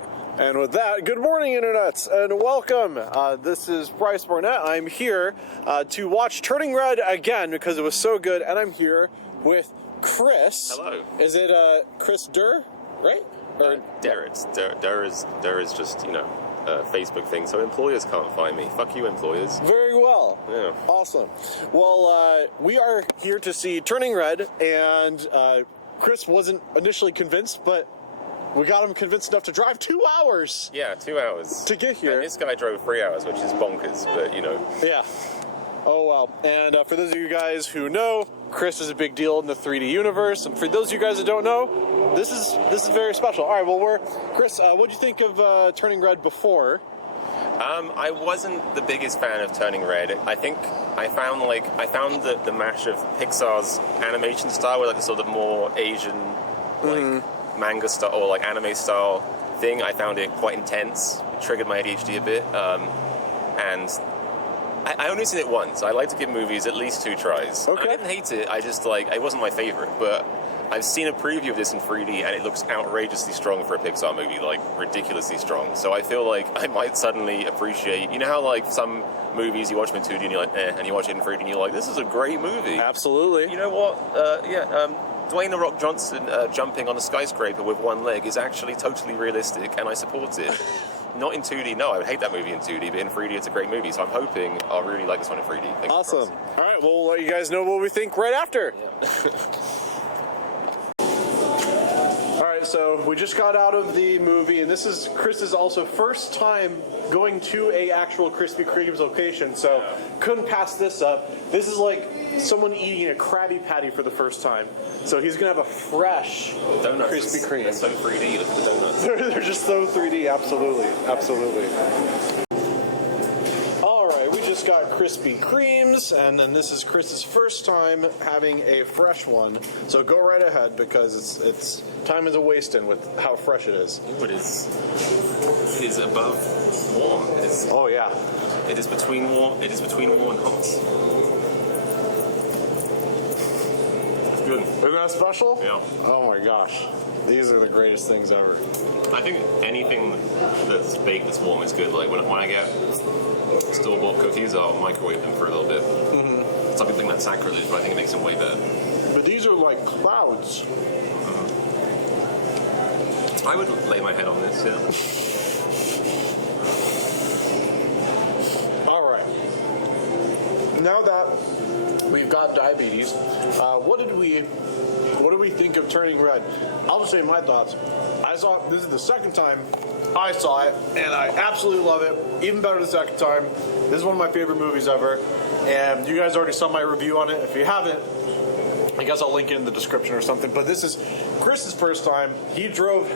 right. And with that, good morning, Internets, and welcome. This is Bryce Barnett. I'm here to watch Turning Red again because it was so good, and I'm here with Chris. Hello. Is it Chris Durr, right? Or Durr is just, a Facebook thing, so employers can't find me. Fuck you, employers. Very well. Yeah. Awesome. Well, we are here to see Turning Red, and Chris wasn't initially convinced, but we got him convinced enough to drive 2 hours. Yeah, 2 hours. To get here. And this guy drove 3 hours, which is bonkers, but, Yeah. Oh, well. And for those of you guys who know, Chris is a big deal in the 3D universe. And for those of you guys that don't know, this is very special. All right, well, Chris, what'd you think of Turning Red before? I wasn't the biggest fan of Turning Red. I think I found the mash of Pixar's animation style with, the sort of more Asian, manga style or anime style thing. I found it quite intense. It triggered my ADHD a bit, and I only seen it once. I like to give movies at least 2 tries. Okay. I didn't hate it. I just it wasn't my favorite, but I've seen a preview of this in 3D, and it looks outrageously strong for a Pixar movie, ridiculously strong. So I feel like I might suddenly appreciate. You know how some movies you watch them in 2D and you're like, and you watch it in 3D and you're like, this is a great movie. Absolutely. You know what? Dwayne "The Rock" Johnson jumping on a skyscraper with one leg is actually totally realistic, and I support it. Not in 2D, no, I would hate that movie in 2D, but in 3D it's a great movie, so I'm hoping I'll really like this one in 3D. Awesome. All right, well, we'll let you guys know what we think right after. Yeah. All right, so we just got out of the movie, and this is Chris's also first time going to a actual Krispy Kreme's location, so couldn't pass this up. This is like someone eating a Krabby Patty for the first time, so he's gonna have a fresh Donuts. Krispy Kreme. They're so 3D, look at the donuts. They're just so 3D, absolutely. All right, we just got Krispy Kremes, and then this is Chris's first time having a fresh one. So go right ahead because it's time isn't wasting with how fresh it is. It is above warm. Oh yeah. It is between warm and hot. It's good. Isn't that special? Yeah. Oh my gosh. These are the greatest things ever. I think anything that's baked that's warm is good. Like when I get store-bought cookies, I'll microwave them for a little bit. Mm-hmm. Some people think that's sacrilege, but I think it makes them way better. But these are like clouds. I would lay my head on this, yeah. All right. Now that we've got diabetes, what did we think of Turning Red? I'll just say my thoughts. I saw it, this is the second time I saw it, and I absolutely love it. Even better the second time. This is one of my favorite movies ever, and you guys already saw my review on it. If you haven't, I guess I'll link it in the description or something. But this is Chris's first time. He drove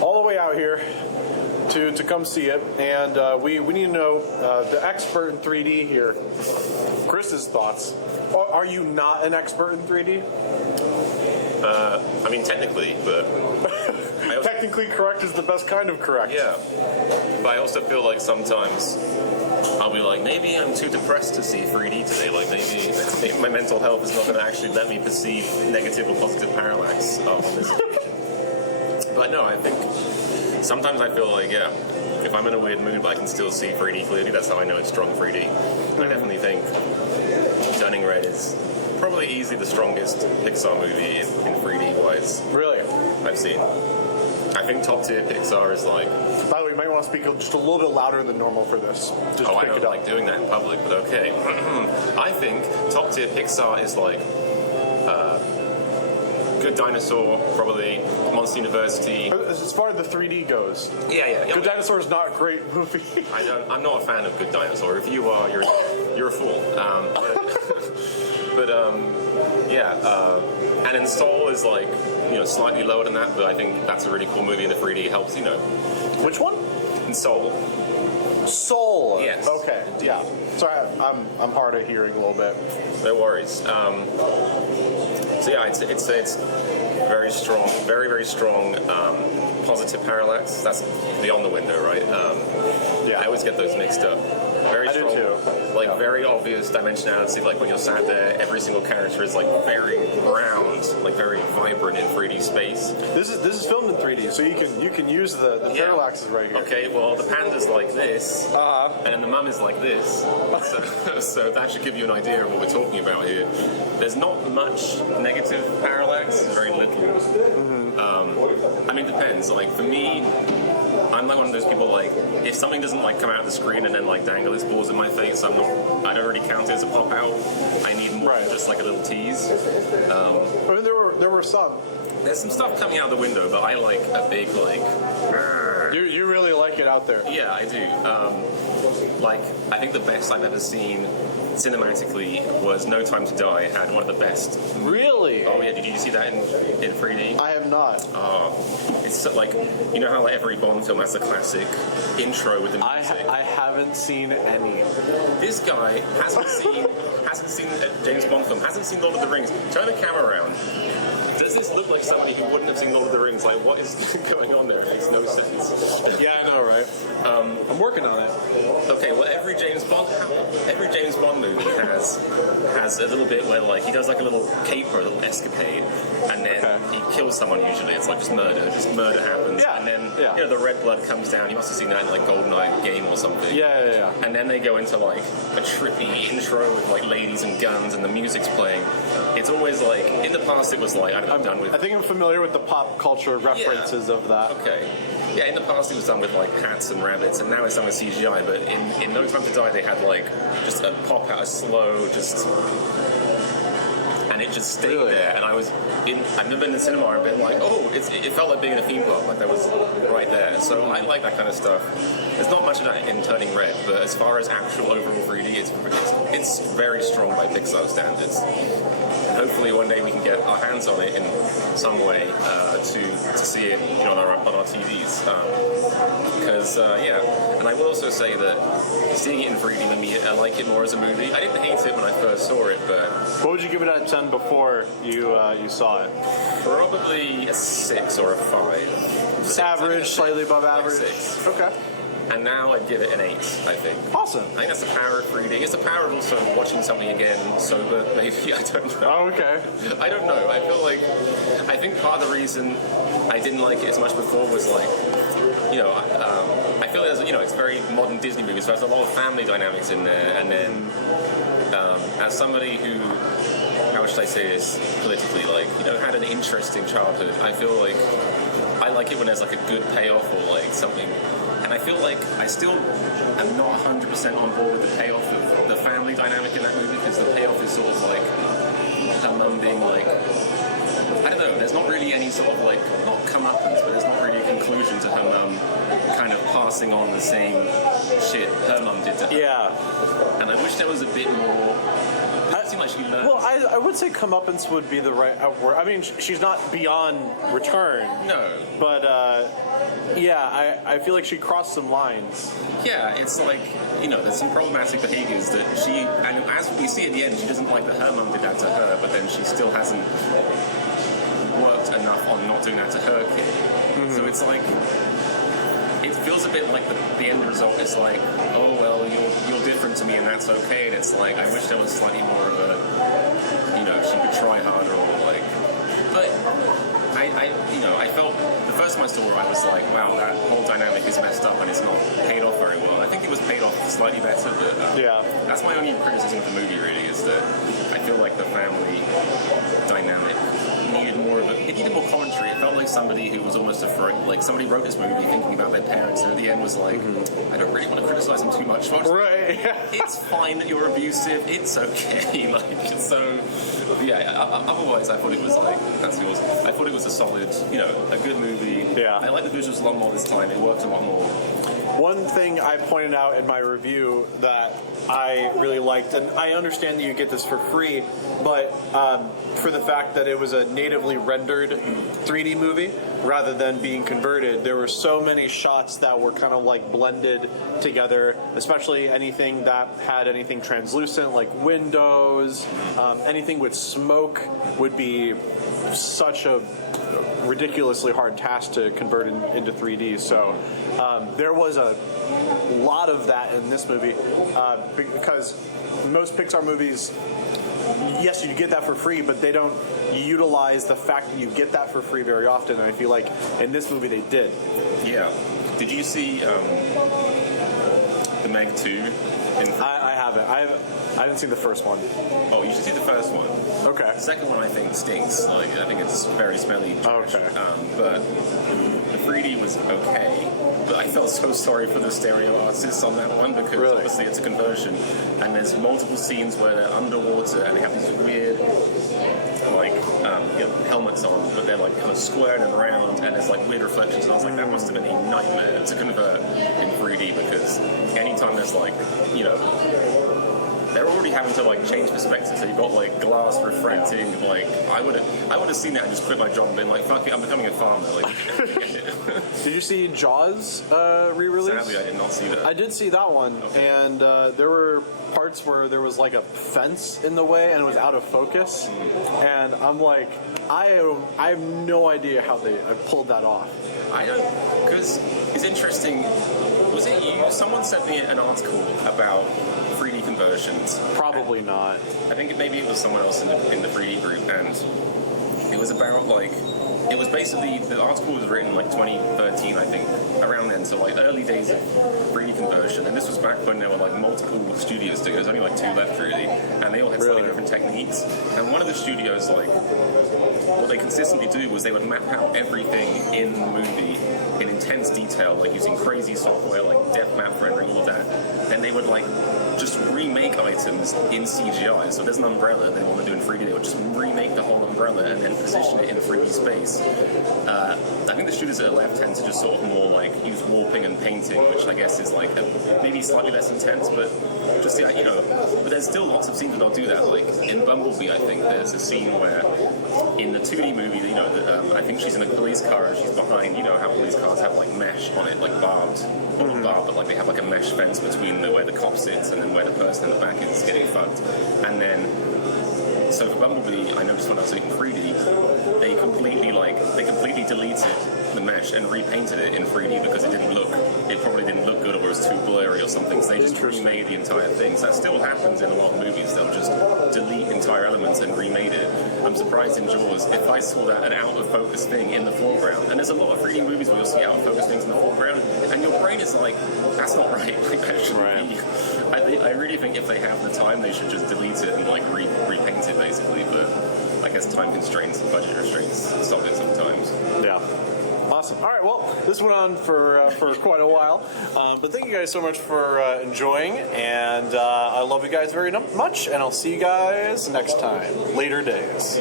all the way out here to come see it, and we need to know the expert in 3D here, Chris's thoughts. Are you not an expert in 3D? I mean, technically, but... Technically correct is the best kind of correct. Yeah. But I also feel like sometimes I'll be like, maybe I'm too depressed to see 3D today. Like, maybe my mental health is not going to actually let me perceive negative or positive parallax on this situation. But no, I think sometimes I feel like, if I'm in a weird mood, but I can still see 3D clearly, that's how I know it's strong 3D. I definitely think Turning Red is probably easily the strongest Pixar movie in 3D-wise. Really? I've seen. I think top-tier Pixar is like... By the way, you might want to speak just a little bit louder than normal for this. Just I don't like doing that in public, but okay. I think top-tier Pixar is like... Good Dinosaur, probably. Monster University. As far as the 3D goes. Yeah. Good Dinosaur is not a great movie. I'm not a fan of Good Dinosaur. If you are, you're a fool. And then Soul is slightly lower than that, but I think that's a really cool movie, and the 3D helps, Which one? And Soul. Soul. Yes. Okay. Yeah. Sorry, I'm hard of hearing a little bit. No worries. So yeah, it's very strong, very, very strong positive parallax. That's beyond the window, right? I always get those mixed up. Very I do strong. too. Like very obvious dimensionality. Like when you're sat there, every single character is like very round, like very vibrant in 3D space. This is filmed in 3D, so you can use the parallaxes right here. Okay, well the panda's like this, and then the mum is like this. So that should give you an idea of what we're talking about here. There's not much negative parallax, very little. I mean, it depends. Like for me, I'm like one of those people. Like if something doesn't like come out of the screen and then like dangle its balls in my face, I don't really count it as a pop out. I need more than just like a little tease. I mean, there were some. There's some stuff coming out the window, but I like a big like. You really like it out there. Yeah, I do. Like I think the best I've ever seen cinematically was No Time to Die. It had one of the best. Really? Oh yeah, did you see that in 3D? I have not. It's so, like, you know how like every Bond film has the classic intro with the music? I haven't seen any. This guy hasn't seen a James Bond film, hasn't seen Lord of the Rings. Turn the camera around. Does this look like somebody who wouldn't have seen Lord of the Rings? Like, what is going on there? It makes no sense. Yeah, I know, right? I'm working on it. Okay, well, every James Bond movie has a little bit where like he does like a little caper, a little escapade, and then he kills someone. Usually, it's like just murder happens. Yeah. And then Yeah. the red blood comes down. You must have seen that in like GoldenEye game or something. Yeah. And then they go into like a trippy intro with like ladies and guns, and the music's playing. It's always like in the past it was like I'm done with. I think I'm familiar with the pop culture references of that. Okay. Yeah, in the past it was done with like hats and rabbits, and now it's done with CGI. But in No Time to Die, they had like just a pop out, a slow, just, and it just stayed there. And I've never been in the cinema and been like, oh, it felt like being in a theme park, like that was right there. So I like that kind of stuff. There's not much of that in Turning Red, but as far as actual overall 3D, it's very strong by Pixar standards. Hopefully one day we can get our hands on it in some way to see it on our TVs. Because and I will also say that seeing it in 3D made me like it more as a movie. I didn't hate it when I first saw it, but What would you give it out of 10 before you saw it? probably a 6 or a 5. Average, slightly above Like average. 6. Okay. And now I'd give it an 8, I think. Awesome. I think that's the power of 3D. It's the power of also watching something again sober, maybe. I don't know. Oh, okay. I don't know. I think part of the reason I didn't like it as much before was like, I feel it's very modern Disney movie, so there's a lot of family dynamics in there. And then, as somebody who, how should I say this politically, had an interesting childhood, I feel like I like it when there's like a good payoff or like something. And I feel like I still am not 100% on board with the payoff of the family dynamic in that movie, because the payoff is sort of like her mum being like, I don't know, there's not really any sort of like, not comeuppance, but there's not really a conclusion to her mum kind of passing on the same shit her mum did to her. Yeah. And I wish there was a bit more. It doesn't seem like she learned. Well, I would say comeuppance would be the right word. I mean, she's not beyond return. No. But, I feel like she crossed some lines. Yeah, it's like, there's some problematic behaviors that and as we see at the end, she doesn't like that her mum did that to her, but then she still hasn't worked enough on not doing that to her kid. Mm-hmm. So it's like, it feels a bit like the end result is like, oh, well, you're different to me and that's okay. And it's like, I wish there was slightly more of a, she could try harder or like, but I felt the first time I saw her, I was like, wow, that whole dynamic is messed up and it's not paid off very well. I think it was paid off slightly better, but that's my only criticism of the movie really, is that I feel like the family dynamic needed more commentary. It felt like somebody who was almost afraid, like somebody wrote this movie thinking about their parents, and at the end was like, I don't really want to criticize them too much. Right. It's fine that you're abusive. It's okay. Otherwise, I thought it was like, that's yours. I thought it was a solid, a good movie. Yeah. I like the visuals a lot more this time. It worked a lot more. One thing I pointed out in my review that I really liked, and I understand that you get this for free, but for the fact that it was a natively rendered 3D movie rather than being converted, there were so many shots that were kind of like blended together, especially anything that had anything translucent like windows, anything with smoke would be such a ridiculously hard task to convert into 3D. So there was a lot of that in this movie because most Pixar movies, yes, you get that for free, but they don't utilize the fact that you get that for free very often. And I feel like in this movie they did. Yeah. Did you see the Meg 2? I haven't. I haven't seen the first one. Oh, you should see the first one. Okay. The second one I think stinks. Like I think it's very smelly. Trash. Okay. But the 3D was okay. But I felt so sorry for the stereo artists on that one because obviously it's a conversion, and there's multiple scenes where they're underwater and they have these weird helmets on, but they're like kind of squared and round, and there's like weird reflections. And I was like, that must have been a nightmare to convert in 3D because anytime there's they're already having to change perspective, so you've got glass refracting. I would have seen that and just quit my job and been like, fuck it, I'm becoming a farmer. Did you see Jaws re-release? Sadly, I did not see that. I did see that one, okay. And there were parts where there was a fence in the way and it was out of focus, and I'm like, I have no idea how they pulled that off. I don't, because it's interesting. Was it you? Someone sent me an article about 3D conversions. Probably not. I think maybe it was someone else in the 3D group, and it was about it was basically, the article was written 2013, I think, around then, so early days of 3D conversion, and this was back when there were multiple studios. There was only 2 left really, and they all had slightly different techniques. And one of the studios, what they consistently do was they would map out everything in the movie in intense detail, using crazy software like depth map rendering, all of that. Then they would just remake items in CGI. So there's an umbrella they want to do in 3D, they would just remake the whole umbrella and then position it in 3D space. I think the studios that are left tend to just sort of more use warping and painting, which I guess is maybe slightly less intense, but just but there's still lots of scenes that they'll do that. In Bumblebee, I think there's a scene where in the 2D movie, I think she's in a police car and she's behind, how police cars have mesh on it, barbed, not barbed, but they have a mesh fence between where the cop sits and then where the person in the back is getting fucked. And then, so for Bumblebee, I noticed when I was in 3D, they completely deleted the mesh and repainted it in 3D because it probably didn't look good, or it was too blurry or something. So they just remade the entire thing. So that still happens in a lot of movies. They'll just delete entire elements and remade it. I'm surprised in Jaws, if I saw that an out of focus thing in the foreground, and there's a lot of 3D movies where you'll see out of focus things in the foreground, and your brain is that's not right. That shouldn't be. I really think if they have the time, they should just delete it and repaint it basically. But I guess time constraints and budget restraints stop it sometimes. Yeah. Awesome. All right. Well, this went on for quite a while, but thank you guys so much for enjoying, and I love you guys very much, and I'll see you guys next time. Later days.